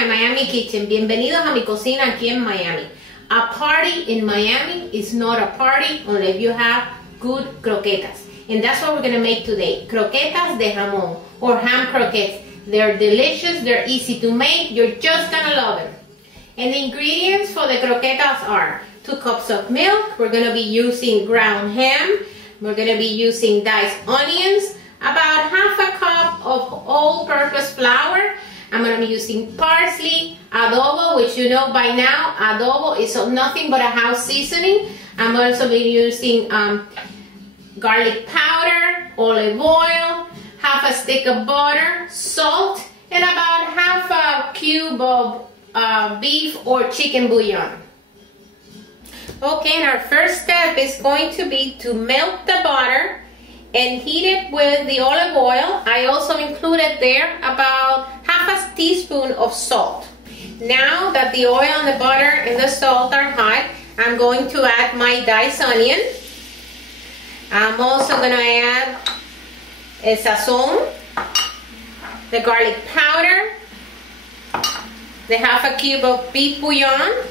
my Miami kitchen. Bienvenidos a mi cocina aquí en Miami. A party in Miami is not a party unless you have good croquetas. And that's what we're going to make today. Croquetas de jamon or ham croquettes. They're delicious, they're easy to make, you're just going to love them. And the ingredients for the croquetas are 2 cups of milk. We're going to be using ground ham. We're going to be using diced onions. About half a cup of all-purpose flour. I'm going to be using parsley, adobo, which you know by now, adobo is nothing but a house seasoning. I'm also be using garlic powder, olive oil, half a stick of butter, salt, and about half a cube of beef or chicken bouillon. Okay, and our first step is going to be to melt the butter and heat it with the olive oil. I also included there about half a teaspoon of salt. Now that the oil and the butter and the salt are hot, I'm going to add my diced onion. I'm also going to add el sazon, the garlic powder, the half a cube of beef bouillon.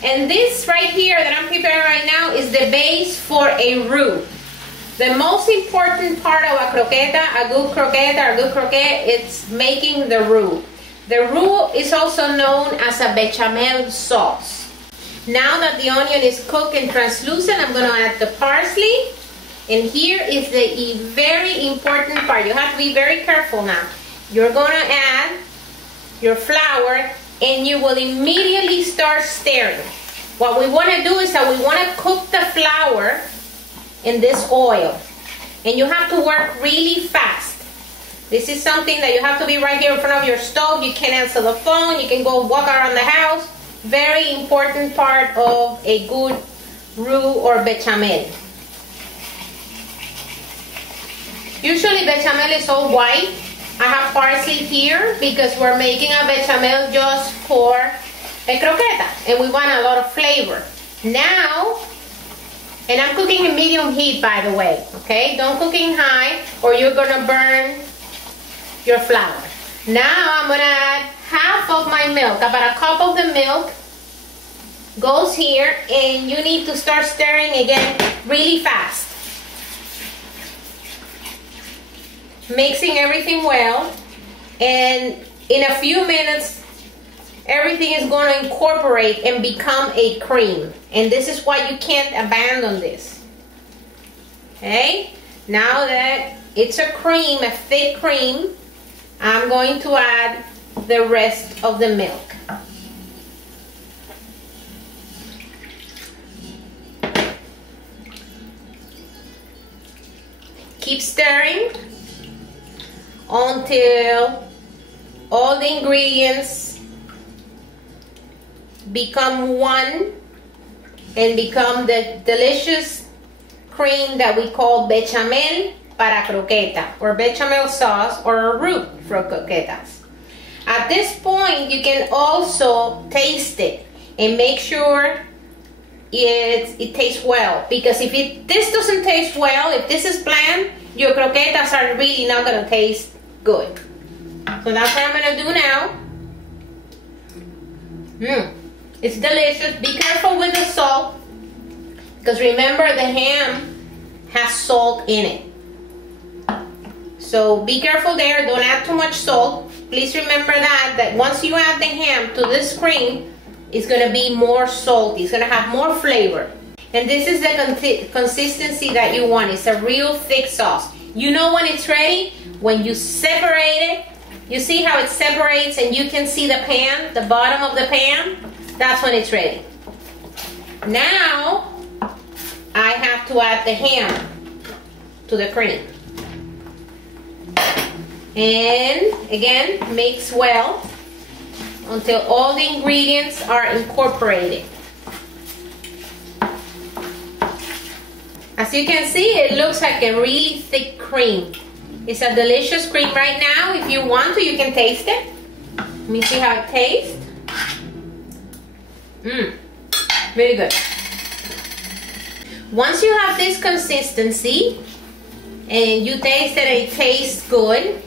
And this right here that I'm preparing right now is the base for a roux. The most important part of a croqueta, a good croquette, it's making the roux. The roux is also known as a bechamel sauce. Now that the onion is cooked and translucent, I'm going to add the parsley. And here is the very important part. You have to be very careful now. You're going to add your flour and you will immediately start stirring. What we want to do is that we want to cook the flour in this oil. And you have to work really fast. This is something that you have to be right here in front of your stove. You can answer the phone. You can go walk around the house. Very important part of a good roux or bechamel. Usually bechamel is all white. I have parsley here because we're making a bechamel just for a croqueta and we want a lot of flavor. Now, and I'm cooking in medium heat by the way, okay? Don't cook in high or you're gonna burn your flour. Now I'm gonna add half of my milk, about a cup of the milk goes here and you need to start stirring again really fast. Mixing everything well, and in a few minutes everything is going to incorporate and become a cream, and this is why you can't abandon this. Okay, now that it's a cream, a thick cream, I'm going to add the rest of the milk. Keep stirring until all the ingredients become one and become the delicious cream that we call bechamel para croqueta, or bechamel sauce, or a roux for croquetas. At this point you can also taste it and make sure it tastes well, because if this doesn't taste well, if this is bland, your croquetas are really not going to taste good. So that's what I'm going to do now. It's delicious. Be careful with the salt, because remember the ham has salt in it. So be careful there. Don't add too much salt. Please remember that once you add the ham to this cream, it's going to be more salty. It's going to have more flavor. And this is the consistency that you want. It's a real thick sauce. You know when it's ready? When you separate it. You see how it separates and you can see the pan, the bottom of the pan? That's when it's ready. Now, I have to add the ham to the cream. And again, mix well until all the ingredients are incorporated. As you can see, it looks like a really thick cream. It's a delicious cream right now. If you want to, you can taste it. Let me see how it tastes. Very good. Once you have this consistency and you taste it and it tastes good,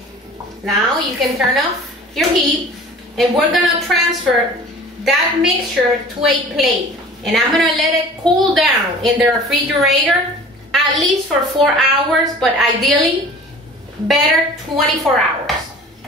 now you can turn off your heat, and we're gonna transfer that mixture to a plate. And I'm gonna let it cool down in the refrigerator at least for 4 hours, but ideally better 24 hours.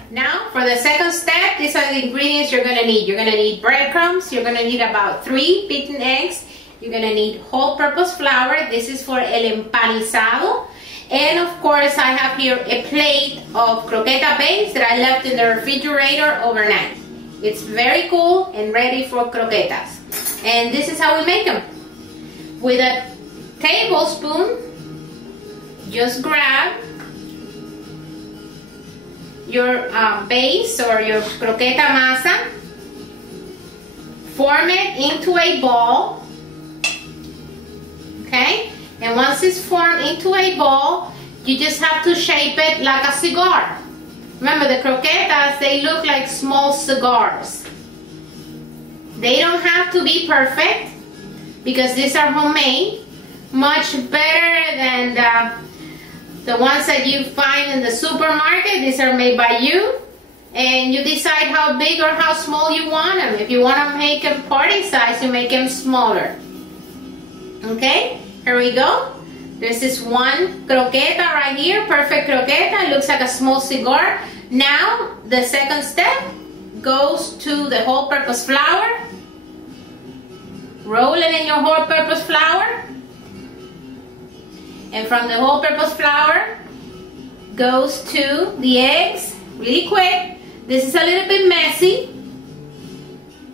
Now for the second step, these are the ingredients you're gonna need. You're gonna need breadcrumbs, you're gonna need about 3 beaten eggs, you're gonna need all-purpose flour, this is for el empanizado, and of course I have here a plate of croqueta base that I left in the refrigerator overnight. It's very cool and ready for croquetas. And this is how we make them. With a tablespoon, just grab your base or your croqueta masa, form it into a ball, okay? And once it's formed into a ball, you just have to shape it like a cigar. Remember, the croquetas, they look like small cigars. They don't have to be perfect because these are homemade, much better than the ones that you find in the supermarket. These are made by you, and you decide how big or how small you want them. If you want to make them party size, you make them smaller. Okay, here we go. This is one croqueta right here, perfect croqueta. It looks like a small cigar. Now, the second step goes to the all-purpose flour. Roll it in your all-purpose flour. And from the all-purpose flour goes to the eggs, really quick. This is a little bit messy,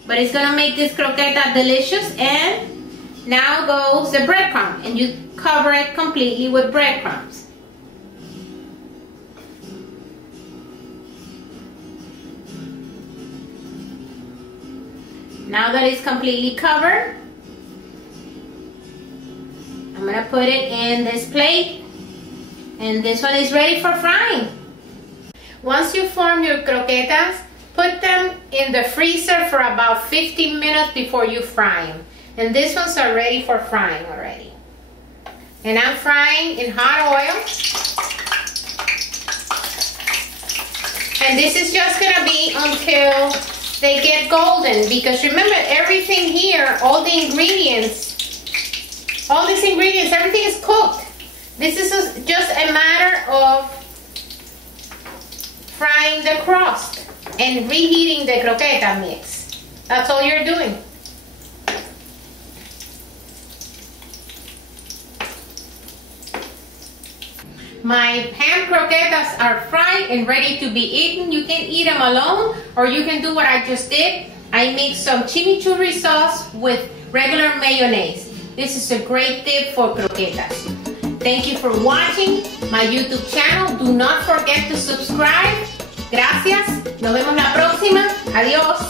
but it's gonna make this croqueta delicious. And now goes the breadcrumb, and you cover it completely with breadcrumbs. Now that it's completely covered, I'm gonna put it in this plate, and this one is ready for frying. Once you form your croquetas, put them in the freezer for about 15 minutes before you fry them. And these ones are ready for frying already. And I'm frying in hot oil. And this is just gonna be until they get golden, because remember, everything here, all these ingredients, everything is cooked. This is just a matter of frying the crust and reheating the croqueta mix. That's all you're doing. My ham croquetas are fried and ready to be eaten. You can eat them alone, or you can do what I just did. I mixed some chimichurri sauce with regular mayonnaise. This is a great tip for croquetas. Thank you for watching my YouTube channel. Do not forget to subscribe. Gracias. Nos vemos la próxima. Adiós.